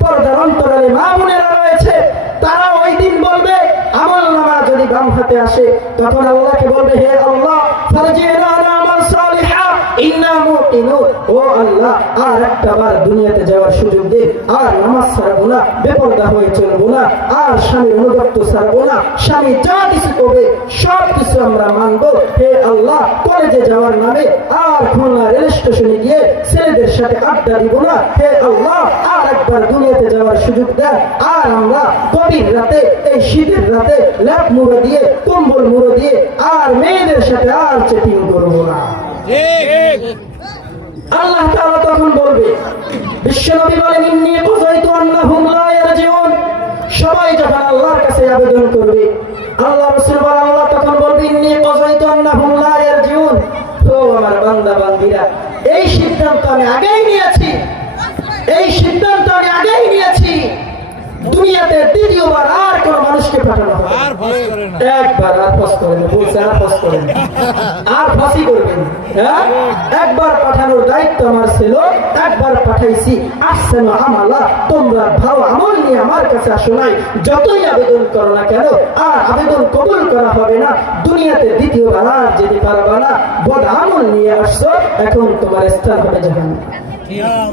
পর্দার অন্তরালে মা বোনেরা রয়েছে, তারা ওই দিন বলবে আমল নামা যদি বাম হাতে আসে, তখন আল্লাহকে বলবে হে আল্লাহ ফারজিনা আমাল সালিহা ইন্না মুকিনুন, ও আল্লাহ আর একটাবার দুনিয়াতে যাওয়ার সুযোগ দে, আর নামাজ ছাড়বো না, বেপরদা হয়ে চলবো না, আর স্বামীর অনুগত্য ছাড়বো না, স্বামী যা কিছু করবে সব কিছু আমরা মানবো। হে আল্লাহ কলেজে যাওয়ার নামে আর খুলনা রেল স্টেশনে গিয়ে ছেলেদের সাথে আড্ডা দিব না। হে আল্লাহ আর একবার দুনিয়াতে যাওয়ার সুযোগ দেন, আর আমরা গভীর রাতে এই শীতের রাতে ল্যাপ মুড়ো দিয়ে কম্বল মুড়ো দিয়ে আর মেয়েদের সাথে আর চেটিং করবো না। আল্লাহ তাআলা তখন বলবে, বিশ্বনবী বলেন ইন্নী কুযাইতু আন্নাহুম লা ইয়ারজিউন, সবাই যখন আল্লাহর কাছে আবেদন করবে, আল্লাহ রাসূল বলেন আল্লাহ তখন বলবে ইন্নী কুযাইতু আন্নাহুম লা ইয়ারজিউন, ও আমার বান্দা বান্দীরা এই সিদ্ধান্ত আমি আগেই নিয়েছি, এই সিদ্ধান্ত আমি আগেই নিয়েছি, দুনিয়াতে দ্বিতীয়বার আর কোন মানুষকে পাঠানো হবে একবার আর ফস করেন বলছে আর ফস করেন আর ফাঁসি করবেন। হ্যাঁ, একবার পাঠানোর দায়িত্ব আমার ছিল, একবার পাঠাইছি, আসছেন আমালা তোমরা ভালো আমল নিয়ে আমার কাছে আসো নাই, যতই আবেদন করো না কেন আর আবেদন কবুল করা হবে না, দুনিয়াতে দ্বিতীয়বার আর যেতে পারবা না, বদ আমল নিয়ে আসছো, এখন তোমার স্থান হবে জাহান্নাম।